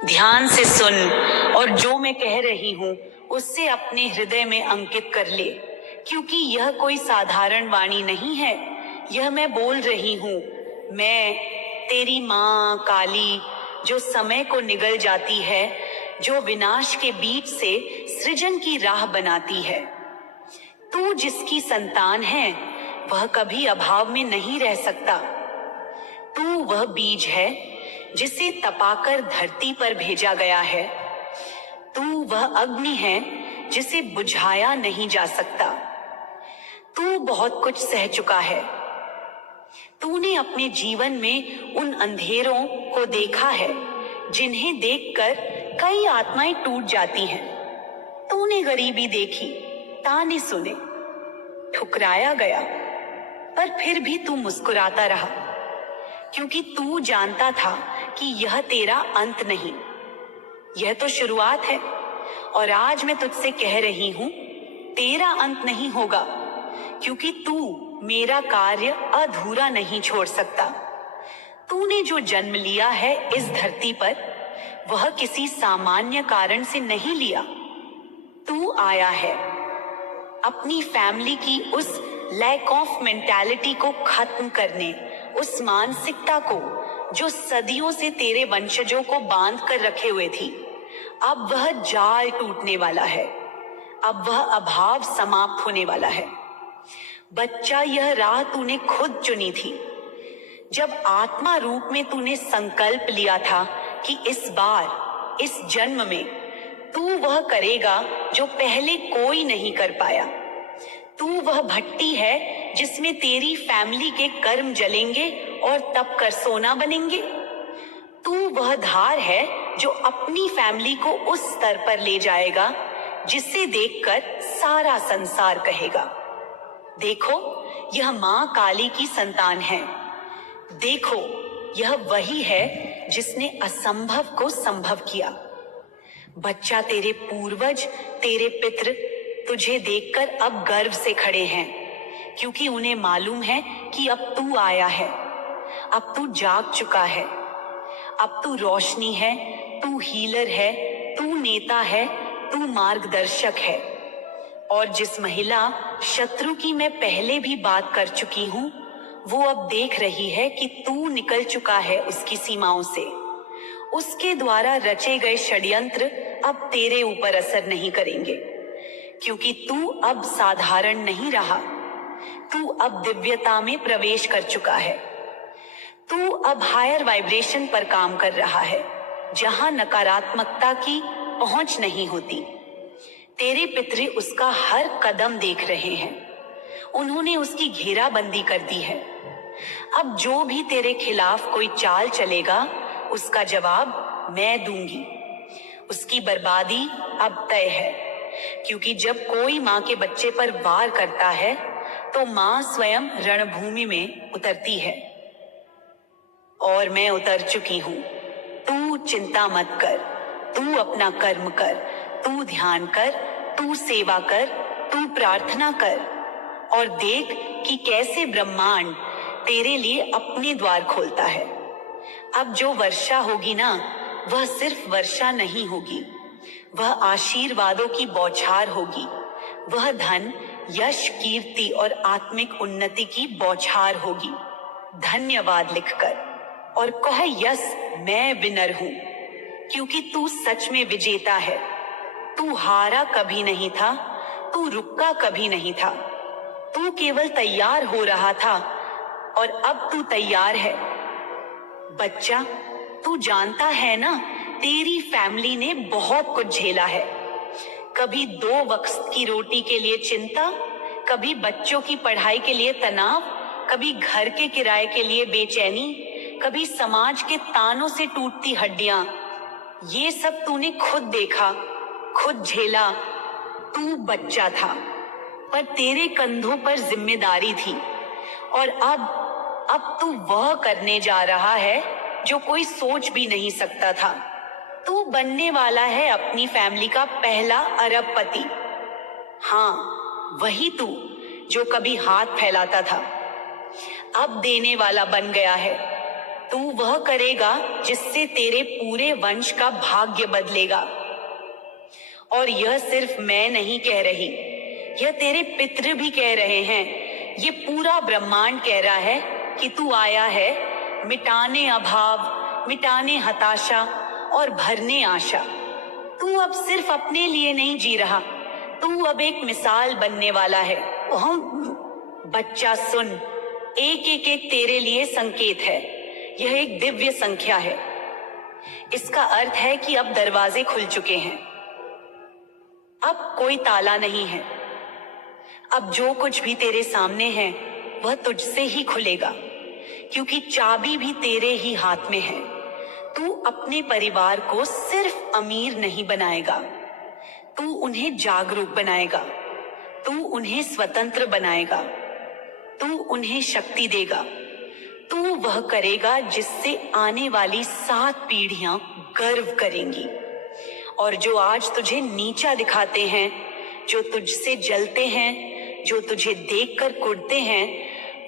ध्यान से सुन और जो मैं कह रही हूँ उससे अपने हृदय में अंकित कर ले, क्योंकि यह कोई साधारण वाणी नहीं है। यह मैं बोल रही हूँ, मैं तेरी माँ काली, जो समय को निगल जाती है, जो विनाश के बीच से सृजन की राह बनाती है। तू जिसकी संतान है वह कभी अभाव में नहीं रह सकता। तू वह बीज है जिसे तपाकर धरती पर भेजा गया है। तू वह अग्नि है जिसे बुझाया नहीं जा सकता। तू बहुत कुछ सह चुका है। तूने अपने जीवन में उन अंधेरों को देखा है जिन्हें देखकर कई आत्माएं टूट जाती हैं। तूने गरीबी देखी, ताने सुने, ठुकराया गया, पर फिर भी तू मुस्कुराता रहा, क्योंकि तू जानता था कि यह तेरा अंत नहीं, यह तो शुरुआत है। और आज मैं तुझसे कह रही हूं, तेरा अंत नहीं होगा, क्योंकि तू मेरा कार्य अधूरा नहीं छोड़ सकता। तूने जो जन्म लिया है इस धरती पर, वह किसी सामान्य कारण से नहीं लिया। तू आया है अपनी फैमिली की उस लैक ऑफ मेंटालिटी को खत्म करने, उस मानसिकता को जो सदियों से तेरे वंशजों को बांध कर रखे हुए थी। अब वह जाल टूटने वाला है, अब वह अभाव समाप्त होने वाला है। बच्चा, यह राह तूने खुद चुनी थी। जब आत्मा रूप में तूने संकल्प लिया था कि इस बार, इस जन्म में तू वह करेगा जो पहले कोई नहीं कर पाया। तू वह भट्टी है जिसमें तेरी फैमिली के कर्म जलेंगे और तप कर सोना बनेंगे। तू वह धार है जो अपनी फैमिली को उस स्तर पर ले जाएगा जिसे देखकर सारा संसार कहेगा, देखो यह मां काली की संतान है। देखो यह वही है जिसने असंभव को संभव किया। बच्चा, तेरे पूर्वज, तेरे पितृ तुझे देखकर अब गर्व से खड़े हैं, क्योंकि उन्हें मालूम है कि अब तू आया है, अब तू जाग चुका है, अब तू रोशनी है, तू हीलर है, तू नेता है, तू मार्गदर्शक है। और जिस महिला शत्रु की मैं पहले भी बात कर चुकी हूं, वो अब देख रही है कि तू निकल चुका है उसकी सीमाओं से। उसके द्वारा रचे गए षड्यंत्र अब तेरे ऊपर असर नहीं करेंगे, क्योंकि तू अब साधारण नहीं रहा। तू अब दिव्यता में प्रवेश कर चुका है। तू अब हायर वाइब्रेशन पर काम कर रहा है, जहां नकारात्मकता की पहुंच नहीं होती। तेरे पितृ उसका हर कदम देख रहे हैं, उन्होंने उसकी घेराबंदी कर दी है। अब जो भी तेरे खिलाफ कोई चाल चलेगा, उसका जवाब मैं दूंगी। उसकी बर्बादी अब तय है, क्योंकि जब कोई माँ के बच्चे पर वार करता है तो माँ स्वयं रणभूमि में उतरती है। और मैं उतर चुकी हूँ। तू चिंता मत कर, तू अपना कर्म कर, तू ध्यान कर, तू सेवा कर, तू प्रार्थना कर, और देख कि कैसे ब्रह्मांड तेरे लिए अपने द्वार खोलता है। अब जो वर्षा होगी ना, वह सिर्फ वर्षा नहीं होगी, वह आशीर्वादों की बौछार होगी। वह धन, यश, कीर्ति और आत्मिक उन्नति की बौछार होगी। धन्यवाद लिखकर और कह, यस मैं विनर हूं, क्योंकि तू सच में विजेता है। तू हारा कभी नहीं था, तू रुका कभी नहीं था, तू केवल तैयार हो रहा था, और अब तू तैयार है। बच्चा, तू जानता है ना, तेरी फैमिली ने बहुत कुछ झेला है। कभी 2 वक्त की रोटी के लिए चिंता, कभी बच्चों की पढ़ाई के लिए तनाव, कभी घर के किराए के लिए बेचैनी, कभी समाज के तानों से टूटती हड्डियां। ये सब तूने खुद देखा, खुद झेला। तू बच्चा था, पर तेरे कंधों पर जिम्मेदारी थी। और अब तू वह करने जा रहा है जो कोई सोच भी नहीं सकता था। तू बनने वाला है अपनी फैमिली का पहला अरबपति। हाँ, वही तू जो कभी हाथ फैलाता था, अब देने वाला बन गया है। तू वह करेगा जिससे तेरे पूरे वंश का भाग्य बदलेगा। और यह सिर्फ मैं नहीं कह रही, यह तेरे पितृ भी कह रहे हैं। ये पूरा ब्रह्मांड कह रहा है कि तू आया है मिटाने अभाव, मिटाने हताशा और भरने आशा। तू अब सिर्फ अपने लिए नहीं जी रहा, तू अब एक मिसाल बनने वाला है। बच्चा सुन, एक एक एक तेरे लिए संकेत है। यह एक दिव्य संख्या है। इसका अर्थ है कि अब दरवाजे खुल चुके हैं। अब कोई ताला नहीं है। अब जो कुछ भी तेरे सामने है वह तुझसे ही खुलेगा, क्योंकि चाबी भी तेरे ही हाथ में है। तू अपने परिवार को सिर्फ अमीर नहीं बनाएगा, तू उन्हें जागरूक बनाएगा, तू उन्हें स्वतंत्र बनाएगा, तू उन्हें शक्ति देगा। तू वह करेगा जिससे आने वाली 7 पीढ़ियां गर्व करेंगी। और जो आज तुझे नीचा दिखाते हैं, जो तुझसे जलते हैं, जो तुझे देखकर कुढ़ते हैं,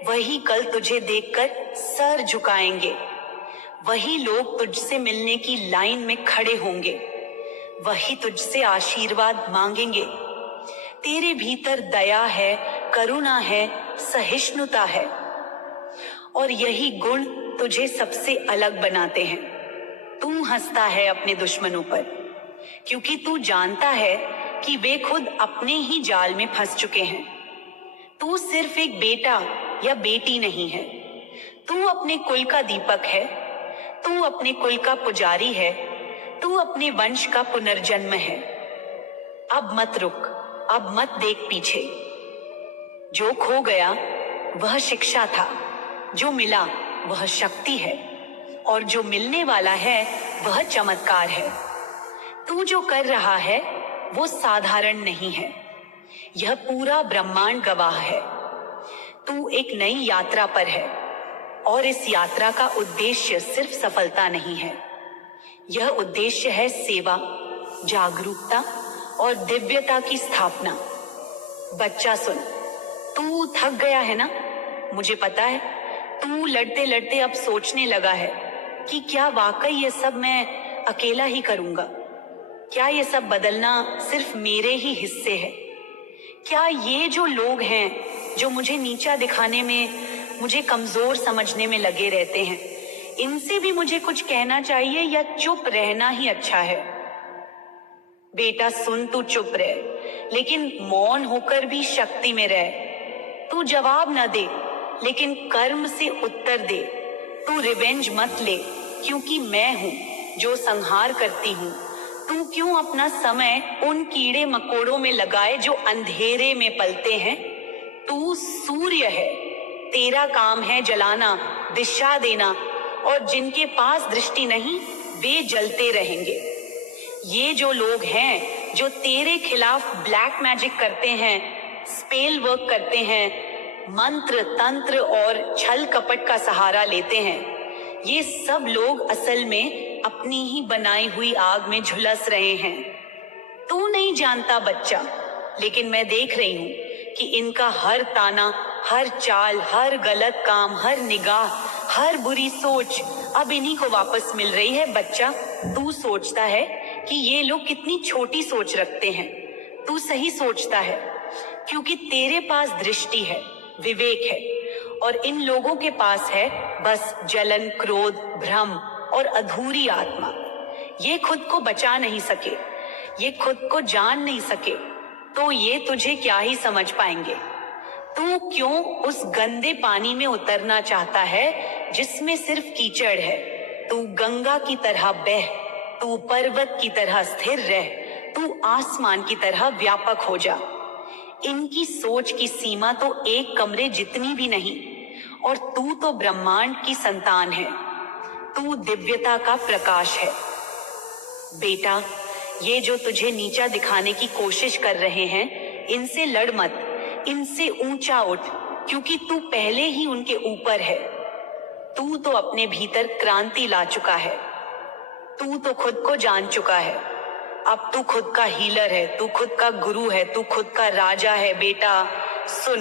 वही कल तुझे देखकर सर झुकाएंगे। वही लोग तुझसे मिलने की लाइन में खड़े होंगे, वही तुझसे आशीर्वाद मांगेंगे। तेरे भीतर दया है, करुणा है, सहिष्णुता है, और यही गुण तुझे सबसे अलग बनाते हैं। तू हंसता है अपने दुश्मनों पर, क्योंकि तू जानता है कि वे खुद अपने ही जाल में फंस चुके हैं। तू सिर्फ एक बेटा या बेटी नहीं है, तू अपने कुल का दीपक है, तू अपने कुल का पुजारी है, तू अपने वंश का पुनर्जन्म है। अब मत रुक, अब मत देख पीछे। जो खो गया वह शिक्षा था, जो मिला वह शक्ति है, और जो मिलने वाला है वह चमत्कार है। तू जो कर रहा है वो साधारण नहीं है, यह पूरा ब्रह्मांड गवाह है। तू एक नई यात्रा पर है, और इस यात्रा का उद्देश्य सिर्फ सफलता नहीं है, यह उद्देश्य है सेवा, जागरूकता और दिव्यता की स्थापना। बच्चा सुन, तू थक गया है ना? मुझे पता है तू लड़ते लड़ते अब सोचने लगा है कि क्या वाकई ये सब मैं अकेला ही करूंगा? क्या ये सब बदलना सिर्फ मेरे ही हिस्से है? क्या ये जो लोग हैं जो मुझे नीचा दिखाने में, मुझे कमजोर समझने में लगे रहते हैं, इनसे भी मुझे कुछ कहना चाहिए या चुप रहना ही अच्छा है? बेटा सुन, तू चुप रह, लेकिन मौन होकर भी शक्ति में रह। तू जवाब न दे, लेकिन कर्म से उत्तर दे। तू रिवेंज मत ले, क्योंकि मैं हूं जो संहार करती हूं। तू क्यों अपना समय उन कीड़े मकोड़ों में लगाए जो अंधेरे में पलते हैं? तू सूर्य है, तेरा काम है जलाना, दिशा देना, और जिनके पास दृष्टि नहीं वे जलते रहेंगे। ये जो लोग हैं जो तेरे खिलाफ ब्लैक मैजिक करते हैं, स्पेल वर्क करते हैं, मंत्र तंत्र और छल कपट का सहारा लेते हैं, ये सब लोग असल में अपनी ही बनाई हुई आग में झुलस रहे हैं। तू नहीं जानता बच्चा, लेकिन मैं देख रही हूं कि इनका हर ताना, हर चाल, हर गलत काम, हर निगाह, हर बुरी सोच अब इन्हीं को वापस मिल रही है। बच्चा, तू सोचता है कि ये लोग कितनी छोटी सोच रखते हैं। तू सही सोचता है, क्योंकि तेरे पास दृष्टि है, विवेक है, और इन लोगों के पास है बस जलन, क्रोध, भ्रम और अधूरी आत्मा। ये खुद को बचा नहीं सके, ये खुद को जान नहीं सके, तो ये तुझे क्या ही समझ पाएंगे। तू क्यों उस गंदे पानी में उतरना चाहता है जिसमें सिर्फ कीचड़ है? तू गंगा की तरह बह, तू पर्वत की तरह स्थिर रह, तू आसमान की तरह व्यापक हो जा। इनकी सोच की सीमा तो एक कमरे जितनी भी नहीं, और तू तो ब्रह्मांड की संतान है। तू दिव्यता का प्रकाश है। बेटा, ये जो तुझे नीचा दिखाने की कोशिश कर रहे हैं, इनसे लड़ मत, इनसे ऊंचा उठ, क्योंकि तू पहले ही उनके ऊपर है। तू तो अपने भीतर क्रांति ला चुका है, तू तो खुद को जान चुका है। अब तू खुद का हीलर है, तू खुद का गुरु है, तू खुद का राजा है। बेटा सुन,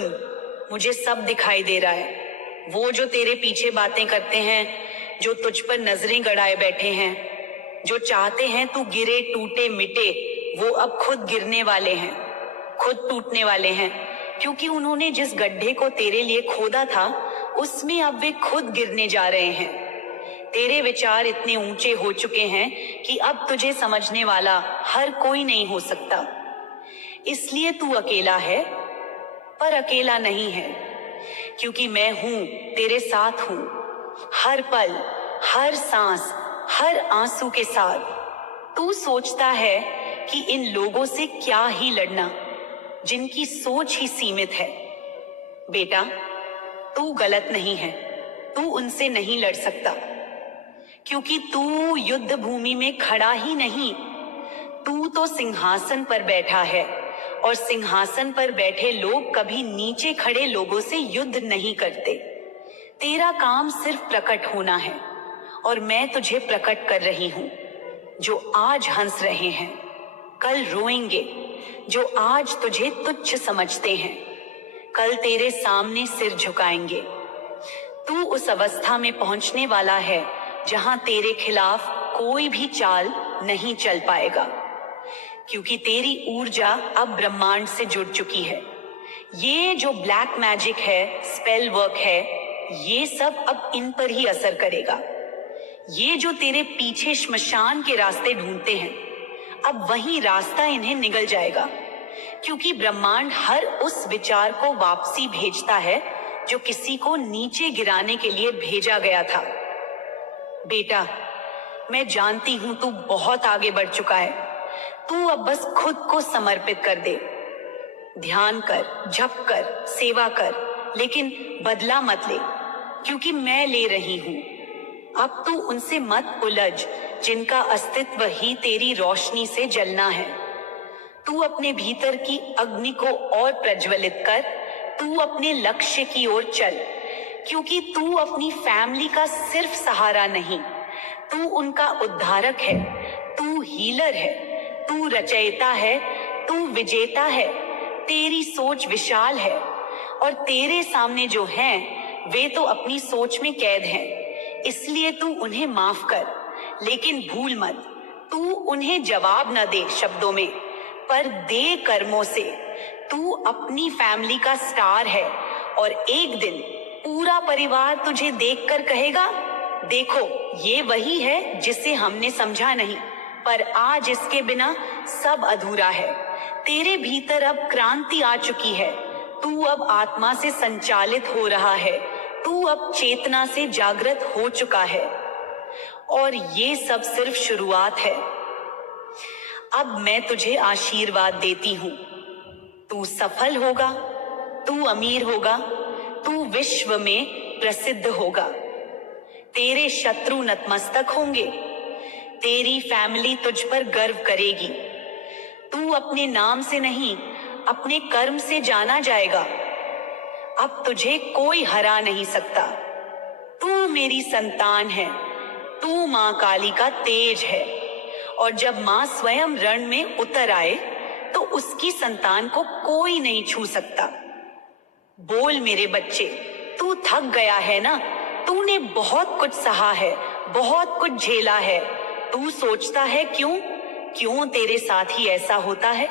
मुझे सब दिखाई दे रहा है। वो जो तेरे पीछे बातें करते हैं जो तुझ पर नजरें गड़ाए बैठे हैं, जो चाहते हैं तू गिरे टूटे मिटे, वो अब खुद गिरने वाले हैं, खुद टूटने वाले हैं, क्योंकि उन्होंने जिस गड्ढे को तेरे लिए खोदा था उसमें अब वे खुद गिरने जा रहे हैं। तेरे विचार इतने ऊंचे हो चुके हैं कि अब तुझे समझने वाला हर कोई नहीं हो सकता। इसलिए तू अकेला है, पर अकेला नहीं है, क्योंकि मैं हूं, तेरे साथ हूं, हर पल, हर सांस, हर आंसू के साथ। तू सोचता है कि इन लोगों से क्या ही लड़ना, जिनकी सोच ही सीमित है। बेटा, तू गलत नहीं है, तू उनसे नहीं लड़ सकता, क्योंकि तू युद्ध भूमि में खड़ा ही नहीं, तू तो सिंहासन पर बैठा है, और सिंहासन पर बैठे लोग कभी नीचे खड़े लोगों से युद्ध नहीं करते। तेरा काम सिर्फ प्रकट होना है, और मैं तुझे प्रकट कर रही हूं। जो आज हंस रहे हैं कल रोएंगे, जो आज तुझे तुच्छ समझते हैं कल तेरे सामने सिर झुकाएंगे। तू उस अवस्था में पहुंचने वाला है जहां तेरे खिलाफ कोई भी चाल नहीं चल पाएगा, क्योंकि तेरी ऊर्जा अब ब्रह्मांड से जुड़ चुकी है। ये जो ब्लैक मैजिक है, स्पेल वर्क है, ये सब अब इन पर ही असर करेगा। ये जो तेरे पीछे श्मशान के रास्ते ढूंढते हैं, अब वही रास्ता इन्हें निगल जाएगा, क्योंकि ब्रह्मांड हर उस विचार को वापसी भेजता है जो किसी को नीचे गिराने के लिए भेजा गया था। बेटा, मैं जानती हूं तू बहुत आगे बढ़ चुका है। तू अब बस खुद को समर्पित कर दे। ध्यान कर, जप कर, सेवा कर, लेकिन बदला मत ले, क्योंकि मैं ले रही हूं। अब तू उनसे मत उलझ जिनका अस्तित्व ही तेरी रोशनी से जलना है। तू अपने भीतर की अग्नि को और प्रज्वलित कर, तू अपने लक्ष्य की ओर चल, क्योंकि तू अपनी फैमिली का सिर्फ सहारा नहीं, तू उनका उद्धारक है, तू हीलर है, तू रचयिता है, तू विजेता है। तेरी सोच विशाल है, और तेरे सामने जो हैं वे तो अपनी सोच में कैद हैं। इसलिए तू उन्हें माफ कर, लेकिन भूल मत, तू उन्हें जवाब न दे शब्दों में, पर दे कर्मों से। तू अपनी फैमिली का स्टार है, और एक दिन पूरा परिवार तुझे देखकर कहेगा, देखो ये वही है जिसे हमने समझा नहीं, पर आज इसके बिना सब अधूरा है। तेरे भीतर अब क्रांति आ चुकी है, तू अब आत्मा से संचालित हो रहा है, तू अब चेतना से जागृत हो चुका है, और ये सब सिर्फ शुरुआत है। अब मैं तुझे आशीर्वाद देती हूँ। तू सफल होगा, तू अमीर होगा, तू विश्व में प्रसिद्ध होगा। तेरे शत्रु नतमस्तक होंगे, तेरी फैमिली तुझ पर गर्व करेगी। तू अपने नाम से नहीं, अपने कर्म से जाना जाएगा। अब तुझे कोई हरा नहीं सकता। तू मेरी संतान है, तू माँ काली का तेज है, और जब माँ स्वयं रण में उतर आए तो उसकी संतान को कोई नहीं छू सकता। बोल मेरे बच्चे, तू थक गया है ना? तूने बहुत कुछ सहा है, बहुत कुछ झेला है। तू सोचता है क्यों तेरे साथ ही ऐसा होता है?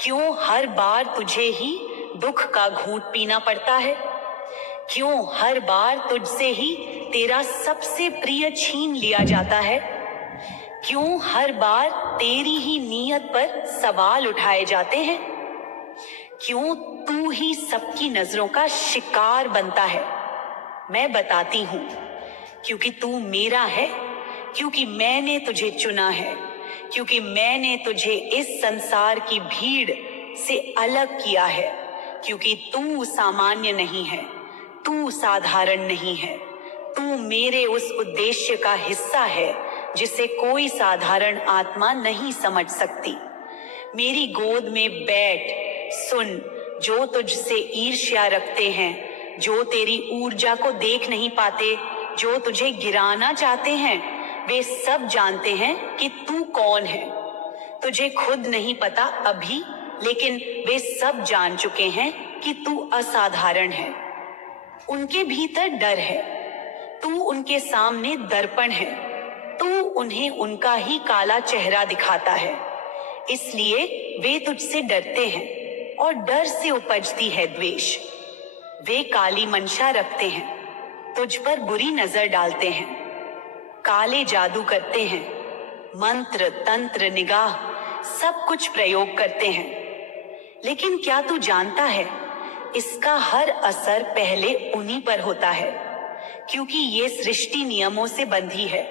क्यों हर बार तुझे ही दुख का घूंट पीना पड़ता है? क्यों हर बार तुझसे ही तेरा सबसे प्रिय छीन लिया जाता है? क्यों हर बार तेरी ही नीयत पर सवाल उठाए जाते हैं? क्यों तू ही सबकी नजरों का शिकार बनता है? मैं बताती हूँ, क्योंकि तू मेरा है, क्योंकि मैंने तुझे चुना है, क्योंकि मैंने तुझे इस संसार की भीड़ से अलग किया है, क्योंकि तू सामान्य नहीं है, तू साधारण नहीं है, तू मेरे उस उद्देश्य का हिस्सा है जिसे कोई साधारण आत्मा नहीं समझ सकती। मेरी गोद में बैठ, सुन। जो तुझसे ईर्ष्या रखते हैं, जो तेरी ऊर्जा को देख नहीं पाते, जो तुझे गिराना चाहते हैं, वे सब जानते हैं कि तू कौन है। तुझे खुद नहीं पता अभी, लेकिन वे सब जान चुके हैं कि तू असाधारण है। उनके भीतर डर है, तू उनके सामने दर्पण है। तू उन्हें उनका ही काला चेहरा दिखाता है, इसलिए वे तुझसे डरते हैं और डर से उपजती है द्वेष। वे काली मंशा रखते हैं, तुझ पर बुरी नजर डालते हैं, काले जादू करते हैं, मंत्र तंत्र निगाह सब कुछ प्रयोग करते हैं। लेकिन क्या तू जानता है, इसका हर असर पहले उन्हीं पर होता है, क्योंकि ये सृष्टि नियमों से बंधी है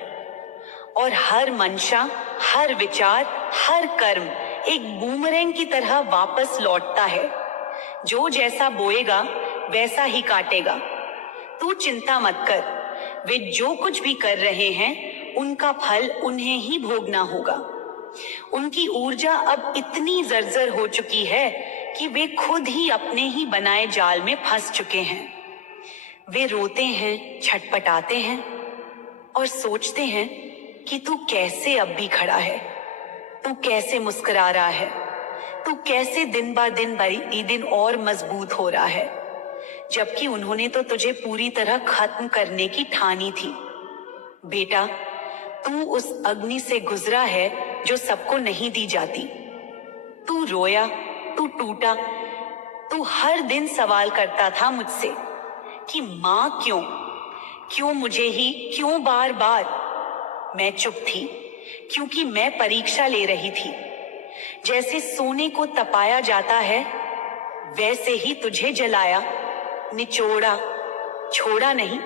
और हर मंशा, हर विचार, हर कर्म एक बूमरैंग की तरह वापस लौटता है। जो जैसा बोएगा वैसा ही काटेगा। तू चिंता मत कर, वे जो कुछ भी कर रहे हैं उनका फल उन्हें ही भोगना होगा। उनकी ऊर्जा अब इतनी जर्जर हो चुकी है कि वे खुद ही अपने ही बनाए जाल में फंस चुके हैं। वे रोते हैं, छटपटाते हैं और सोचते हैं कि तू कैसे अब भी खड़ा है, तू कैसे मुस्कुरा रहा है, तू कैसे दिन ब दिन और मजबूत हो रहा है, जबकि उन्होंने तो तुझे पूरी तरह खत्म करने की ठानी थी। बेटा, तू उस अग्नि से गुजरा है जो सबको नहीं दी जाती। तू रोया, तू टूटा, तू हर दिन सवाल करता था मुझसे कि मां क्यों मुझे ही, क्यों बार बार। मैं चुप थी क्योंकि मैं परीक्षा ले रही थी। जैसे सोने को तपाया जाता है वैसे ही तुझे जलाया, निचोड़ा, छोड़ा नहीं,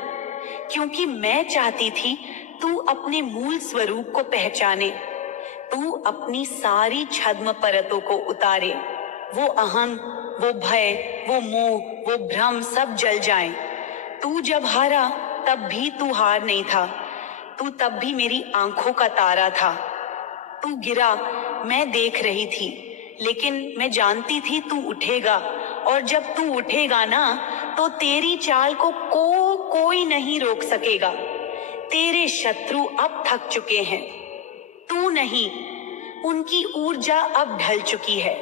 क्योंकि मैं चाहती थी तू अपने मूल स्वरूप को पहचाने, तू अपनी सारी छद्म परतों को उतारे, वो अहं, वो भय, वो मोह, वो भ्रम सब जल जाएं। तू जब हारा तब भी तू हार नहीं था, तू तब भी मेरी आंखों का तारा था। तू गिरा, मैं देख रही थी, लेकिन मैं जानती थी तू उठेगा, और जब तू उठेगा ना तो तेरी चाल को कोई नहीं रोक सकेगा। तेरे शत्रु अब थक चुके हैं, तू नहीं, उनकी ऊर्जा अब ढल चुकी है।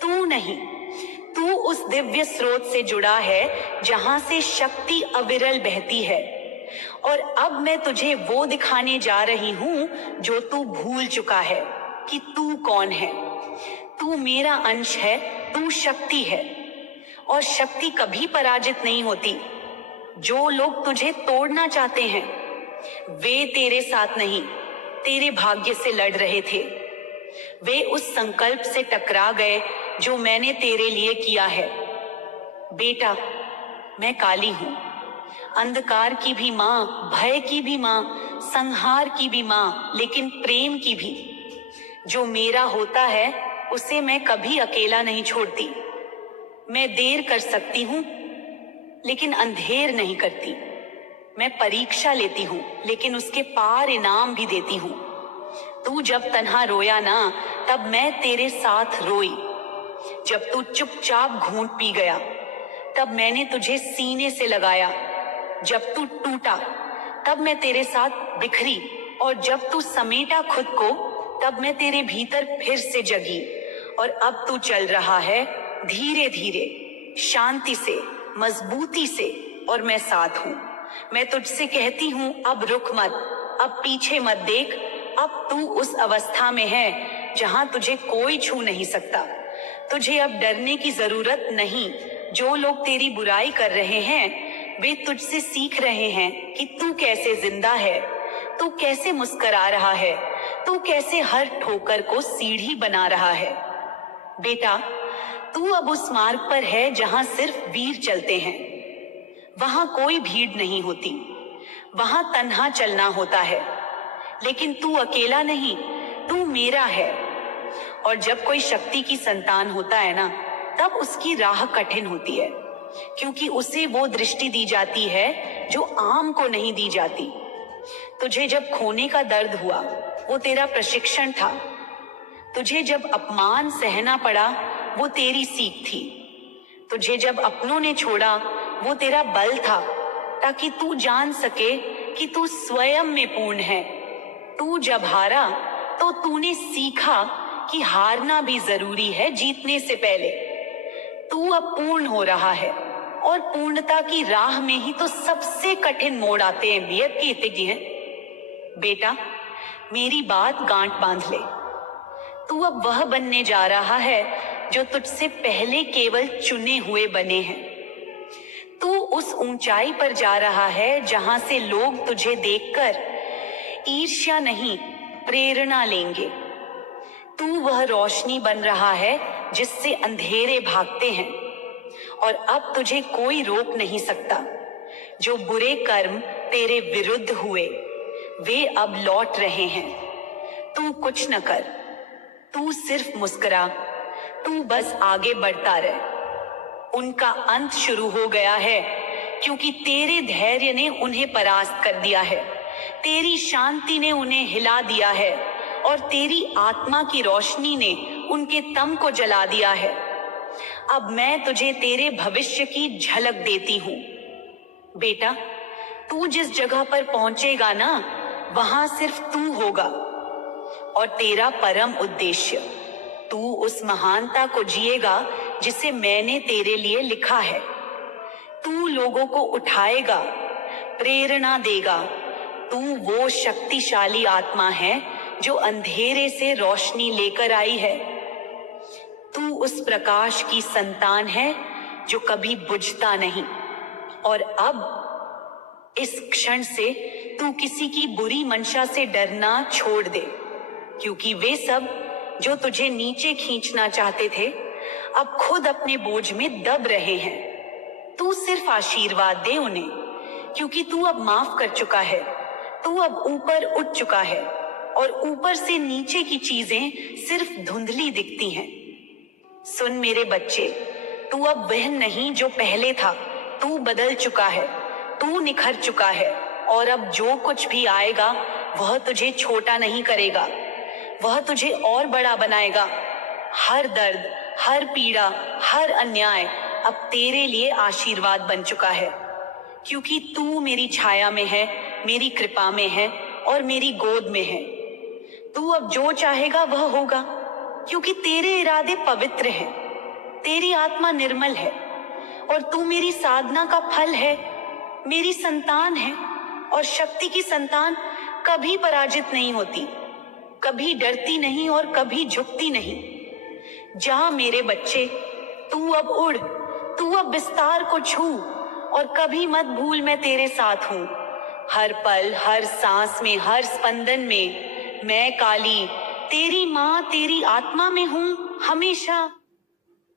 तू नहीं, तू उस दिव्य स्रोत से जुड़ा है जहां से शक्ति अविरल बहती है, और अब मैं तुझे वो दिखाने जा रही हूं जो तू भूल चुका है कि तू कौन है। तू मेरा अंश है, तू शक्ति है, और शक्ति कभी पराजित नहीं होती। जो लोग तुझे तोड़ना चाहते हैं वे तेरे साथ नहीं, तेरे भाग्य से लड़ रहे थे। वे उस संकल्प से टकरा गए जो मैंने तेरे लिए किया है। बेटा, मैं काली हूं, अंधकार की भी मां, भय की भी मां, संहार की भी मां, लेकिन प्रेम की भी। जो मेरा होता है उसे मैं कभी अकेला नहीं छोड़ती। मैं देर कर सकती हूं लेकिन अंधेर नहीं करती। मैं परीक्षा लेती हूं लेकिन उसके पार इनाम भी देती हूं। तू जब तन्हा रोया ना तब मैं तेरे साथ रोई। जब तू चुपचाप घूंट पी गया तब मैंने तुझे सीने से लगाया। जब तू टूटा तब मैं तेरे साथ बिखरी, और जब तू समेटा खुद को तब मैं तेरे भीतर फिर से जगी। और अब तू चल रहा है धीरे धीरे, शांति से, मजबूती से, और मैं साथ हूं। मैं तुझसे कहती हूं अब रुक मत, अब पीछे मत देख। अब तू उस अवस्था में है जहां तुझे कोई छू नहीं सकता। तुझे अब डरने की जरूरत नहीं। जो लोग तेरी बुराई कर रहे हैं वे तुझसे सीख रहे हैं कि तू कैसे जिंदा है, तू कैसे मुस्कुरा रहा है, तू कैसे हर ठोकर को सीढ़ी बना रहा है। बेटा, तू अब उस मार्ग पर है जहां सिर्फ वीर चलते हैं। वहां कोई भीड़ नहीं होती, वहां तन्हा चलना होता है। लेकिन तू अकेला नहीं, तू मेरा है। और जब कोई शक्ति की संतान होता है ना, तब उसकी राह कठिन होती है, क्योंकि उसे वो दृष्टि दी जाती है जो आम को नहीं दी जाती। तुझे जब खोने का दर्द हुआ वो तेरा प्रशिक्षण था। तुझे जब अपमान सहना पड़ा वो तेरी सीख थी। तुझे जब अपनों ने छोड़ा वो तेरा बल था, ताकि तू जान सके कि तू स्वयं में पूर्ण है। तू जब हारा तो तूने सीखा कि हारना भी जरूरी है जीतने से पहले। तू अब पूर्ण हो रहा है, और पूर्णता की राह में ही तो सबसे कठिन मोड़ आते हैं। बियत कहते जी हैं, बेटा मेरी बात गांठ बांध ले। तू अब वह बनने जा रहा है जो तुझसे पहले केवल चुने हुए बने हैं। तू उस ऊंचाई पर जा रहा है जहां से लोग तुझे देखकर ईर्ष्या नहीं प्रेरणा लेंगे। तू वह रोशनी बन रहा है जिससे अंधेरे भागते हैं और अब तुझे कोई रोक नहीं सकता। जो बुरे कर्म तेरे विरुद्ध हुए वे अब लौट रहे हैं। तू कुछ न कर, तू सिर्फ मुस्कुरा, तू बस आगे बढ़ता रह। उनका अंत शुरू हो गया है क्योंकि तेरे धैर्य ने उन्हें परास्त कर दिया है, तेरी शांति ने उन्हें हिला दिया है और तेरी आत्मा की रोशनी ने उनके तम को जला दिया है। अब मैं तुझे तेरे भविष्य की झलक देती हूँ। बेटा तू जिस जगह पर पहुंचेगा ना, वहां सिर्फ तू होगा और तेरा परम उद्देश्य। तू उस महानता को जिएगा जिसे मैंने तेरे लिए लिखा है। तू लोगों को उठाएगा, प्रेरणा देगा। तू वो शक्तिशाली आत्मा है जो अंधेरे से रोशनी लेकर आई है। तू उस प्रकाश की संतान है जो कभी बुझता नहीं। और अब इस क्षण से तू किसी की बुरी मंशा से डरना छोड़ दे, क्योंकि वे सब जो तुझे नीचे खींचना चाहते थे अब खुद अपने बोझ में दब रहे हैं। तू सिर्फ आशीर्वाद दे उन्हें, क्योंकि तू अब माफ कर चुका है। तू अब ऊपर उठ चुका है और ऊपर से नीचे की चीजें सिर्फ धुंधली दिखती हैं। सुन मेरे बच्चे, तू अब वह नहीं जो पहले था। तू बदल चुका है, तू निखर चुका है और अब जो कुछ भी आएगा वह तुझे छोटा नहीं करेगा, वह तुझे और बड़ा बनाएगा। हर दर्द, हर पीड़ा, हर अन्याय अब तेरे लिए आशीर्वाद बन चुका है, क्योंकि तू मेरी छाया में है, मेरी कृपा में है और मेरी गोद में है। तू अब जो चाहेगा वह होगा, क्योंकि तेरे इरादे पवित्र हैं, तेरी आत्मा निर्मल है और तू मेरी साधना का फल है, मेरी संतान है। और शक्ति की संतान कभी पराजित नहीं होती, कभी डरती नहीं और कभी झुकती नहीं। जा मेरे बच्चे, तू अब उड़, तू अब विस्तार को छू और कभी मत भूल मैं तेरे साथ हूँ। हर पल, हर सांस में, हर स्पंदन में मैं काली, तेरी माँ, तेरी आत्मा में हूँ हमेशा।